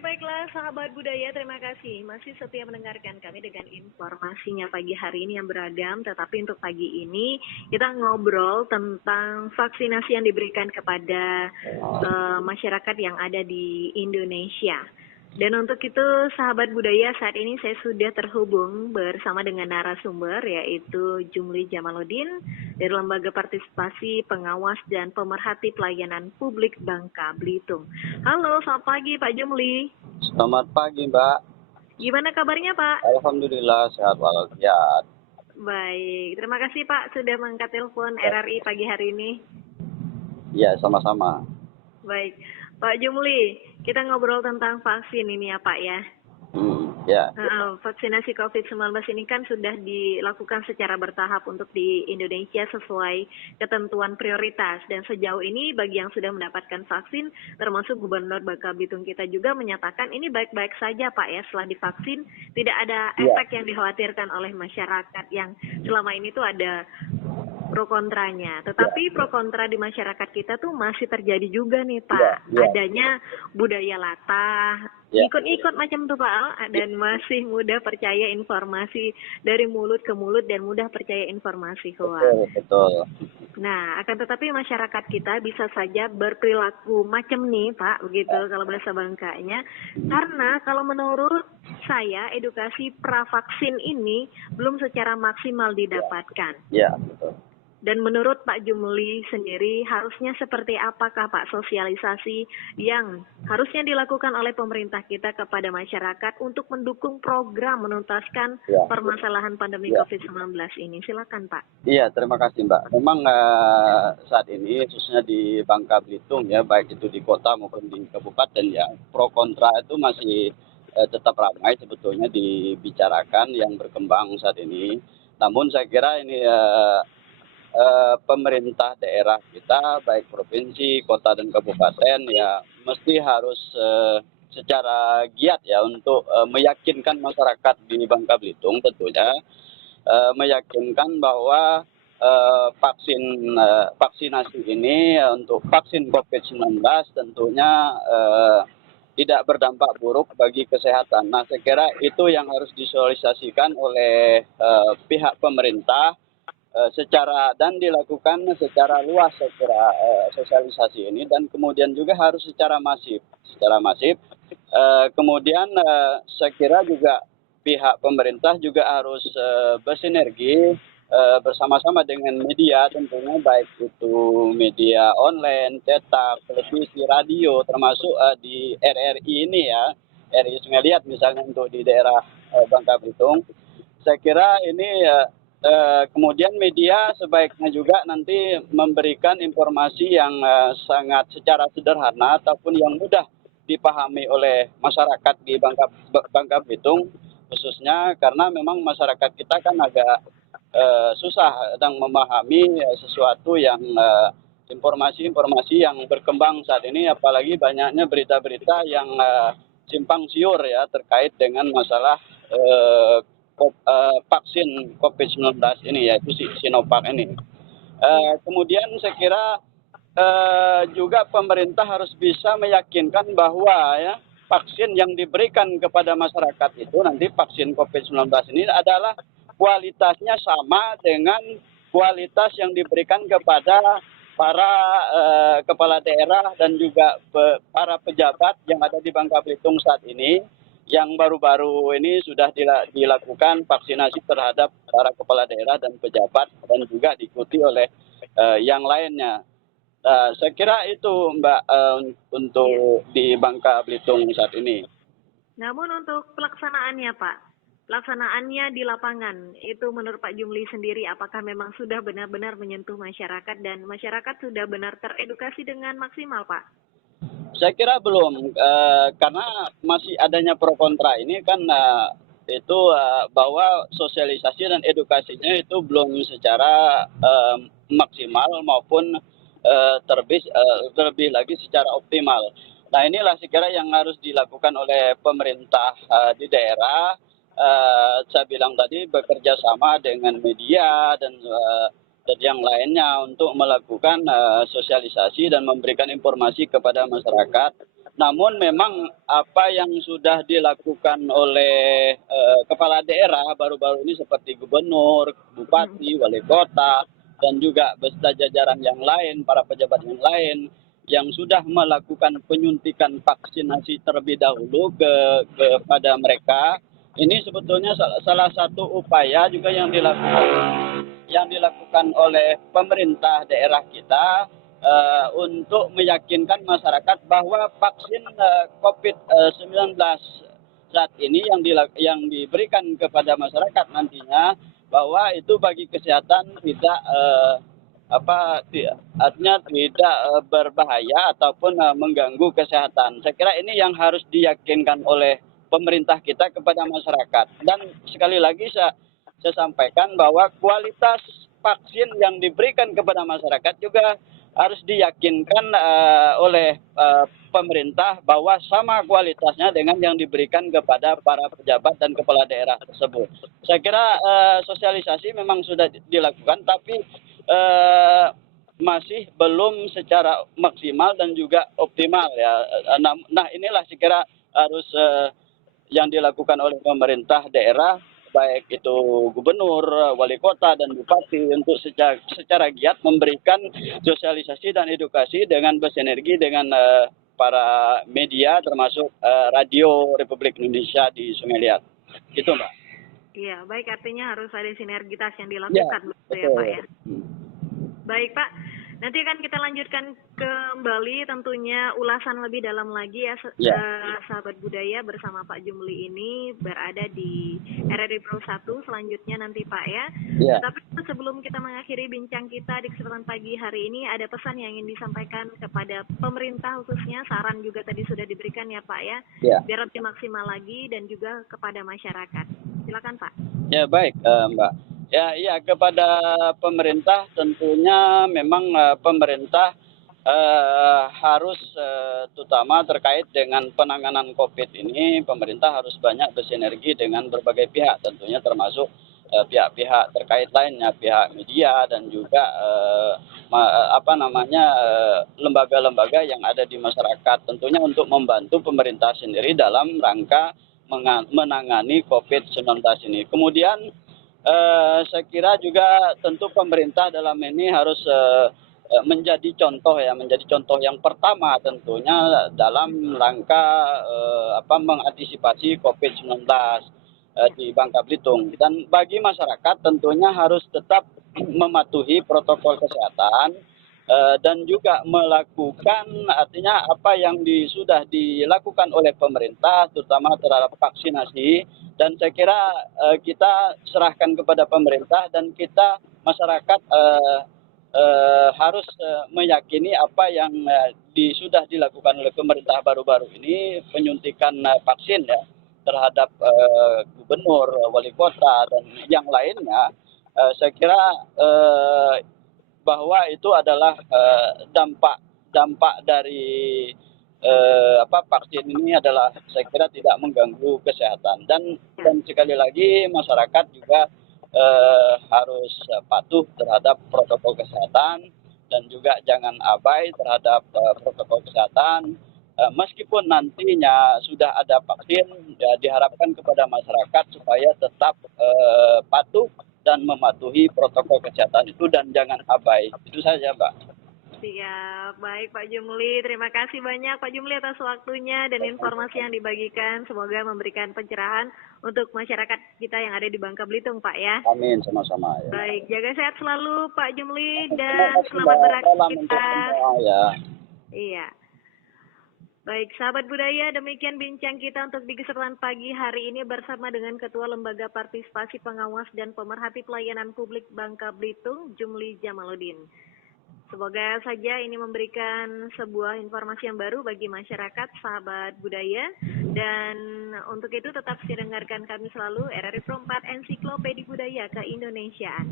baiklah sahabat budaya, terima kasih masih setia mendengarkan kami dengan informasinya pagi hari ini yang beragam. Tetapi untuk pagi ini kita ngobrol tentang vaksinasi yang diberikan kepada masyarakat yang ada di Indonesia. Dan untuk itu sahabat budaya, saat ini saya sudah terhubung bersama dengan narasumber yaitu Jumli Jamaluddin dari Lembaga Partisipasi Pengawas dan Pemerhati Pelayanan Publik Bangka Belitung. Halo, selamat pagi Pak Jumli. Selamat pagi Mbak. Gimana kabarnya Pak? Alhamdulillah sehat walafiat. Baik, terima kasih Pak sudah mengangkat telepon RRI pagi hari ini. Ya, sama-sama. Baik, Pak Jumli, kita ngobrol tentang vaksin ini ya Pak ya. Ya. Vaksinasi COVID-19 ini kan sudah dilakukan secara bertahap untuk di Indonesia sesuai ketentuan prioritas. Dan sejauh ini bagi yang sudah mendapatkan vaksin, termasuk Gubernur Bangka Belitung kita juga menyatakan ini baik-baik saja Pak ya. Setelah divaksin tidak ada efek yang dikhawatirkan oleh masyarakat yang selama ini tuh ada pro kontranya. Tetapi pro kontra di masyarakat kita tuh masih terjadi juga nih Pak. Adanya budaya latah, ikut-ikut macam tuh Pak, dan masih mudah percaya informasi dari mulut ke mulut dan mudah percaya informasi hoax. Betul. Nah, akan tetapi masyarakat kita bisa saja berperilaku macam nih Pak, begitu kalau bahasa Bangkanya. Karena kalau menurut saya edukasi pravaksin ini belum secara maksimal didapatkan. Ya, betul. Dan menurut Pak Jumli sendiri, harusnya seperti apakah Pak sosialisasi yang harusnya dilakukan oleh pemerintah kita kepada masyarakat untuk mendukung program menuntaskan permasalahan pandemi COVID-19 ini? Silakan Pak. Iya, terima kasih Mbak. Memang saat ini khususnya di Bangka Belitung ya, baik itu di kota maupun di kabupaten ya, pro kontra itu masih tetap ramai sebetulnya dibicarakan yang berkembang saat ini. Namun saya kira ini pemerintah daerah kita baik provinsi, kota dan kabupaten ya mesti harus secara giat ya untuk meyakinkan masyarakat di Bangka Belitung tentunya meyakinkan bahwa vaksinasi ini untuk vaksin COVID-19 tentunya tidak berdampak buruk bagi kesehatan. Nah, saya kira itu yang harus disosialisasikan oleh pihak pemerintah dan dilakukan secara luas secara sosialisasi ini, dan kemudian juga harus secara masif. Kemudian saya kira juga pihak pemerintah juga harus bersinergi bersama-sama dengan media tentunya, baik itu media online, cetak, televisi, radio, termasuk di RRI ini ya, RRI Sungai Liat misalnya untuk di daerah Bangka Belitung. Saya kira ini kemudian media sebaiknya juga nanti memberikan informasi yang sangat secara sederhana ataupun yang mudah dipahami oleh masyarakat di Bangka Belitung khususnya, karena memang masyarakat kita kan agak susah sedang memahami sesuatu yang informasi-informasi yang berkembang saat ini, apalagi banyaknya berita-berita yang simpang siur ya terkait dengan masalah vaksin COVID-19 ini, yaitu Sinovac ini. Kemudian saya kira juga pemerintah harus bisa meyakinkan bahwa ya vaksin yang diberikan kepada masyarakat itu nanti vaksin COVID-19 ini adalah kualitasnya sama dengan kualitas yang diberikan kepada para kepala daerah dan juga para pejabat yang ada di Bangka Belitung saat ini, yang baru-baru ini sudah dilakukan vaksinasi terhadap para kepala daerah dan pejabat dan juga diikuti oleh yang lainnya. Saya kira itu Mbak untuk di Bangka Belitung saat ini. Namun untuk pelaksanaannya Pak, pelaksanaannya di lapangan itu menurut Pak Jumli sendiri apakah memang sudah benar-benar menyentuh masyarakat dan masyarakat sudah benar teredukasi dengan maksimal Pak? Saya kira belum, karena masih adanya pro kontra ini kan itu bahwa sosialisasi dan edukasinya itu belum secara maksimal maupun terlebih lagi secara optimal. Nah, inilah saya kira yang harus dilakukan oleh pemerintah di daerah. Saya bilang tadi bekerja sama dengan media dan yang lainnya untuk melakukan sosialisasi dan memberikan informasi kepada masyarakat. Namun memang apa yang sudah dilakukan oleh kepala daerah baru-baru ini seperti gubernur, bupati, wali kota, dan juga beserta jajaran yang lain, para pejabat yang lain, yang sudah melakukan penyuntikan vaksinasi terlebih dahulu kepada mereka, ini sebetulnya salah satu upaya juga yang dilakukan oleh pemerintah daerah kita untuk meyakinkan masyarakat bahwa vaksin COVID-19 saat ini yang diberikan kepada masyarakat nantinya bahwa itu bagi kesehatan tidak artinya tidak berbahaya ataupun mengganggu kesehatan. Saya kira ini yang harus diyakinkan oleh pemerintah kita kepada masyarakat. Dan sekali lagi saya sampaikan bahwa kualitas vaksin yang diberikan kepada masyarakat juga harus diyakinkan oleh pemerintah bahwa sama kualitasnya dengan yang diberikan kepada para pejabat dan kepala daerah tersebut. Saya kira sosialisasi memang sudah dilakukan, tapi masih belum secara maksimal dan juga optimal ya. Nah inilah saya kira harus yang dilakukan oleh pemerintah daerah, baik itu gubernur, wali kota, dan bupati untuk secara giat memberikan sosialisasi dan edukasi dengan bersinergi dengan para media termasuk radio Republik Indonesia di Sungai Liat. Gitu Mbak. Iya, baik, artinya harus ada sinergitas yang Ya, dilakukan begitu ya Pak ya. betul. Baik Pak, nanti akan kita lanjutkan kembali tentunya ulasan lebih dalam lagi ya, Ya. sahabat budaya bersama Pak Jumli ini berada di RRI Pro 1 selanjutnya nanti Pak ya. Ya. Tapi sebelum kita mengakhiri bincang kita di kesempatan pagi hari ini, ada pesan yang ingin disampaikan kepada pemerintah khususnya, saran juga tadi sudah diberikan ya Pak ya, Ya. biar lebih maksimal lagi dan juga kepada masyarakat. Silakan Pak. Ya baik Mbak. Ya kepada pemerintah tentunya memang pemerintah harus terutama terkait dengan penanganan COVID ini, pemerintah harus banyak bersinergi dengan berbagai pihak, tentunya termasuk pihak-pihak terkait lainnya, pihak media dan juga lembaga-lembaga yang ada di masyarakat, tentunya untuk membantu pemerintah sendiri dalam rangka menangani COVID-19 ini. Kemudian saya kira juga tentu pemerintah dalam ini harus menjadi contoh yang pertama tentunya dalam rangka mengantisipasi COVID-19 di Bangka Belitung. Dan bagi masyarakat tentunya harus tetap mematuhi protokol kesehatan dan juga melakukan artinya apa yang sudah dilakukan oleh pemerintah terutama terhadap vaksinasi, dan saya kira kita serahkan kepada pemerintah dan kita masyarakat harus meyakini apa yang sudah dilakukan oleh pemerintah baru-baru ini, penyuntikan vaksin ya terhadap gubernur, wali kota dan yang lainnya. Saya kira bahwa itu adalah dampak dari vaksin ini adalah saya kira tidak mengganggu kesehatan, dan sekali lagi masyarakat juga harus patuh terhadap protokol kesehatan dan juga jangan abai terhadap protokol kesehatan. Meskipun nantinya sudah ada vaksin, ya diharapkan kepada masyarakat supaya tetap patuh dan mematuhi protokol kesehatan itu dan jangan abai. Itu saja, Mbak. Siap, baik Pak Jumli. Terima kasih banyak Pak Jumli atas waktunya dan informasi yang dibagikan. Semoga memberikan pencerahan untuk masyarakat kita yang ada di Bangka Belitung, Pak ya. Amin, sama-sama. Ya. Baik, jaga sehat selalu Pak Jumli dan selamat beraktivitas. Ya. Iya. Baik, sahabat budaya, demikian bincang kita untuk di kesempatan pagi hari ini bersama dengan Ketua Lembaga Partisipasi Pengawas dan Pemerhati Pelayanan Publik Bangka Belitung, Jumli Jamaluddin. Semoga saja ini memberikan sebuah informasi yang baru bagi masyarakat, sahabat budaya. Dan untuk itu tetap dengarkan kami selalu RRI Pro 4 Ensiklopedia Budaya Keindonesiaan.